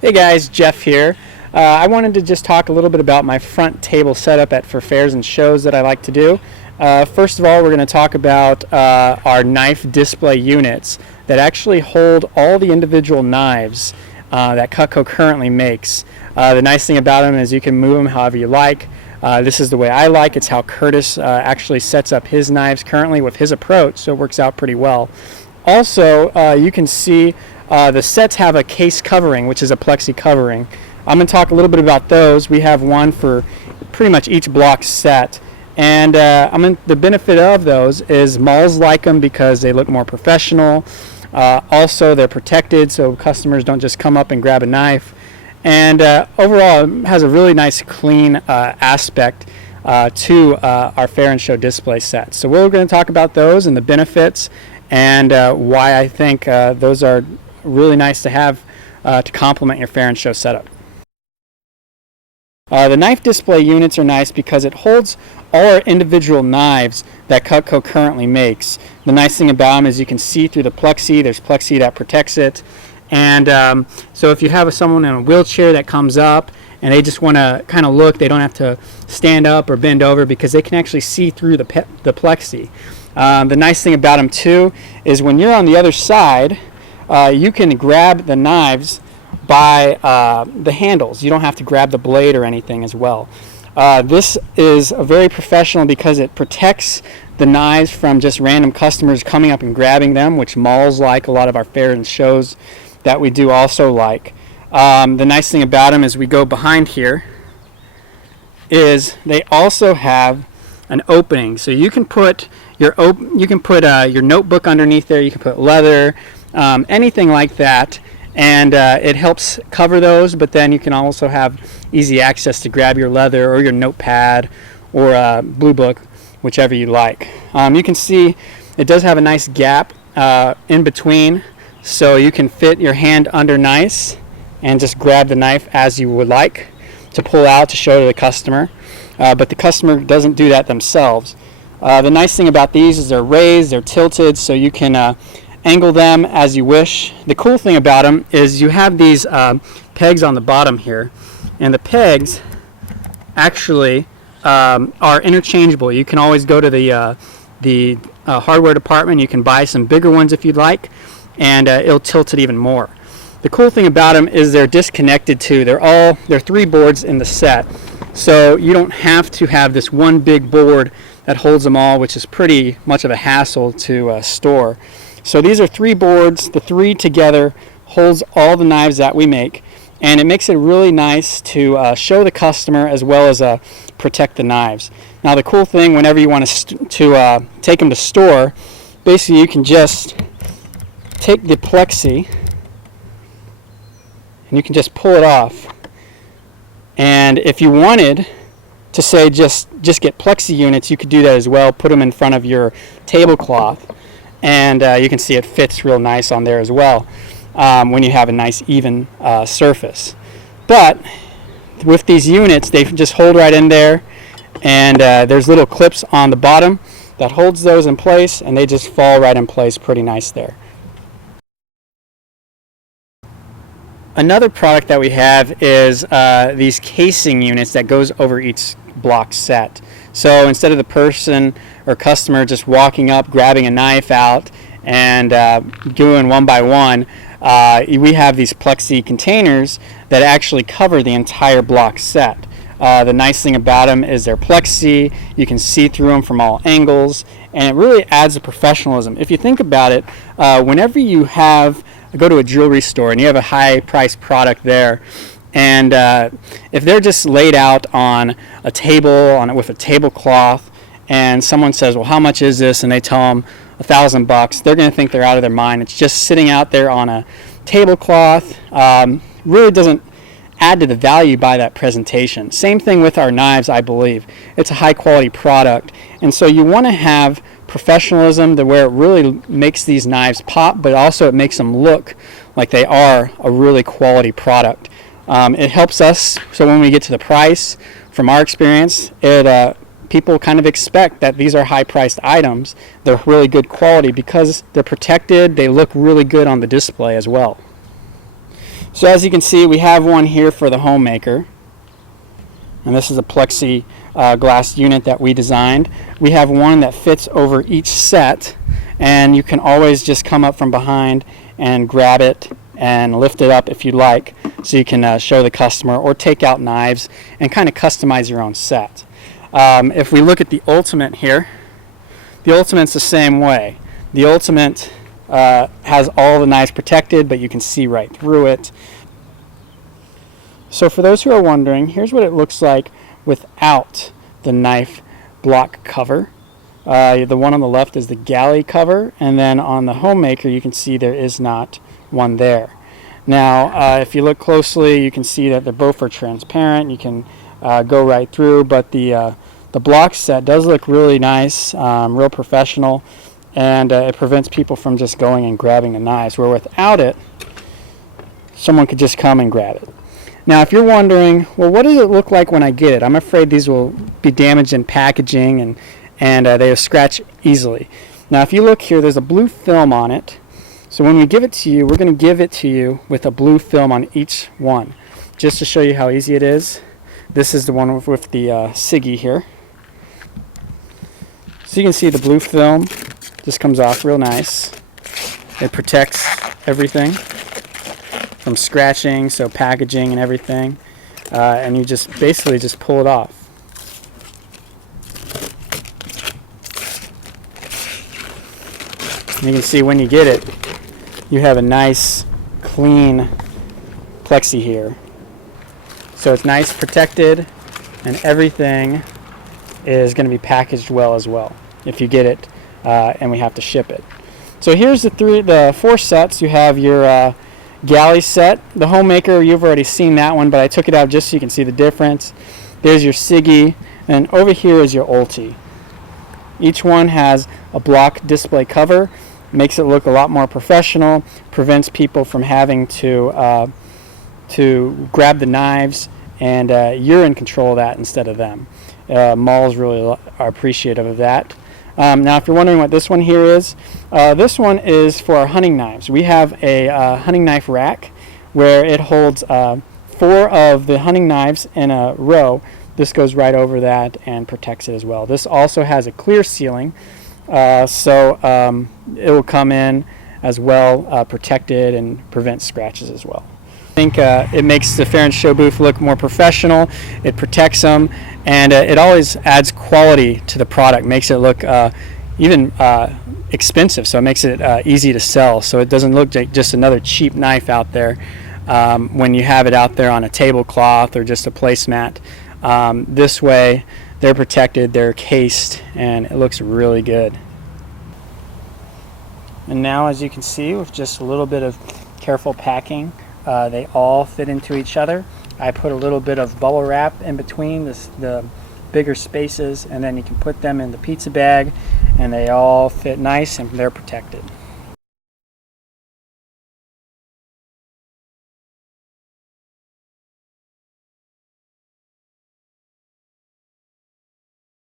Hey guys, Jeff here. I wanted to just talk a little bit about my front table setup for fairs and shows that I like to do. First of all, we're going to talk about our knife display units that actually hold all the individual knives that Cutco currently makes. The nice thing about them is you can move them however you like. This is the way I like. It's how Curtis actually sets up his knives currently with his approach, so it works out pretty well. Also, you can see the sets have a case covering, which is a plexi covering. I'm going to talk a little bit about those. We have one for pretty much each block set. And the benefit of those is malls like them because they look more professional. Also, they're protected so customers don't just come up and grab a knife. And overall, it has a really nice clean aspect to our fair and show display sets. So we're going to talk about those and the benefits and why I think those are really nice to have to complement your fair and show setup. The knife display units are nice because it holds all our individual knives that Cutco currently makes. The nice thing about them is you can see through the plexi. There's plexi that protects it. And so if you have someone in a wheelchair that comes up and they just want to kind of look, they don't have to stand up or bend over because they can actually see through the plexi. The nice thing about them too is when you're on the other side, you can grab the knives by the handles. You don't have to grab the blade or anything as well. This is very professional because it protects the knives from just random customers coming up and grabbing them, which malls like, a lot of our fairs and shows that we do also like. The nice thing about them is we go behind here is they also have an opening, so you can put your notebook underneath there. You can put leather, anything like that, and it helps cover those. But then you can also have easy access to grab your leather or your notepad or a blue book, whichever you like. You can see it does have a nice gap in between, so you can fit your hand under nice and just grab the knife as you would like to pull out to show to the customer. But the customer doesn't do that themselves. The nice thing about these is they're raised, they're tilted, so you can angle them as you wish. The cool thing about them is you have these pegs on the bottom here, and the pegs actually are interchangeable. You can always go to the hardware department. You can buy some bigger ones if you'd like, and it'll tilt it even more. The cool thing about them is they're disconnected too. There are 3 boards in the set, so you don't have to have this one big board that holds them all, which is pretty much of a hassle to store. So these are 3 boards. The 3 together holds all the knives that we make, and it makes it really nice to show the customer as well as protect the knives. Now the cool thing, whenever you want to take them to store, basically you can just take the plexi and you can just pull it off. And if you wanted to say just get plexi units, you could do that as well. Put them in front of your tablecloth, and you can see it fits real nice on there as well when you have a nice even surface. But with these units, they just hold right in there, and there's little clips on the bottom that holds those in place, and they just fall right in place pretty nice there. Another product that we have is these casing units that goes over each block set. So instead of the person or customer just walking up, grabbing a knife out, and doing one by one, we have these plexi containers that actually cover the entire block set. The nice thing about them is they're plexi. You can see through them from all angles, and it really adds a professionalism. If you think about it, whenever you go to a jewelry store and you have a high-priced product there, and if they're just laid out on a table with a tablecloth, and someone says, well, how much is this? And they tell them $1,000, they're going to think they're out of their mind. It's just sitting out there on a tablecloth. Really doesn't add to the value by that presentation. Same thing with our knives, I believe. It's a high-quality product, and so you want to have professionalism to where it really makes these knives pop, but also it makes them look like they are a really quality product. It helps us, so when we get to the price, from our experience, people kind of expect that these are high-priced items. They're really good quality because they're protected. They look really good on the display as well. So as you can see, we have one here for the homemaker, and this is a plexi glass unit that we designed. We have one that fits over each set, and you can always just come up from behind and grab it and lift it up if you like, so you can show the customer or take out knives and kind of customize your own set. If we look at the Ultimate here, the Ultimate's the same way. The Ultimate has all the knives protected, but you can see right through it. So for those who are wondering, here's what it looks like without the knife block cover. The one on the left is the galley cover, and then on the homemaker you can see there is not one there. Now if you look closely, you can see that they both are transparent. You can go right through, but the block set does look really nice, real professional, and it prevents people from just going and grabbing the knives, where without it, someone could just come and grab it. Now, if you're wondering, well, what does it look like when I get it? I'm afraid these will be damaged in packaging, and they will scratch easily. Now, if you look here, there's a blue film on it. So when we give it to you, we're going to give it to you with a blue film on each one, just to show you how easy it is. This is the one with the Siggy here. So you can see the blue film just comes off real nice. It protects everything from scratching, so packaging and everything, and you just basically just pull it off. And you can see when you get it, you have a nice clean plexi here. So it's nice, protected, and everything is going to be packaged well as well if you get it and we have to ship it. So here's the four sets. You have your galley set. The homemaker, you've already seen that one, but I took it out just so you can see the difference. There's your Siggy, and over here is your Ulti. Each one has a block display cover, makes it look a lot more professional, prevents people from having to grab the knives, and you're in control of that instead of them. Malls really are appreciative of that. Now, if you're wondering what this one here is, this one is for our hunting knives. We have a hunting knife rack where it holds 4 of the hunting knives in a row. This goes right over that and protects it as well. This also has a clear sealing, so it will come in as well, protected, and prevent scratches as well. I think it makes the Fair and Show booth look more professional. It protects them, and it always adds quality to the product, makes it look even expensive, so it makes it easy to sell, so it doesn't look like just another cheap knife out there when you have it out there on a tablecloth or just a placemat. This way they're protected, they're cased, and it looks really good. And now, as you can see, with just a little bit of careful packing, they all fit into each other. I put a little bit of bubble wrap in between the bigger spaces, and then you can put them in the pizza bag, and they all fit nice and they're protected.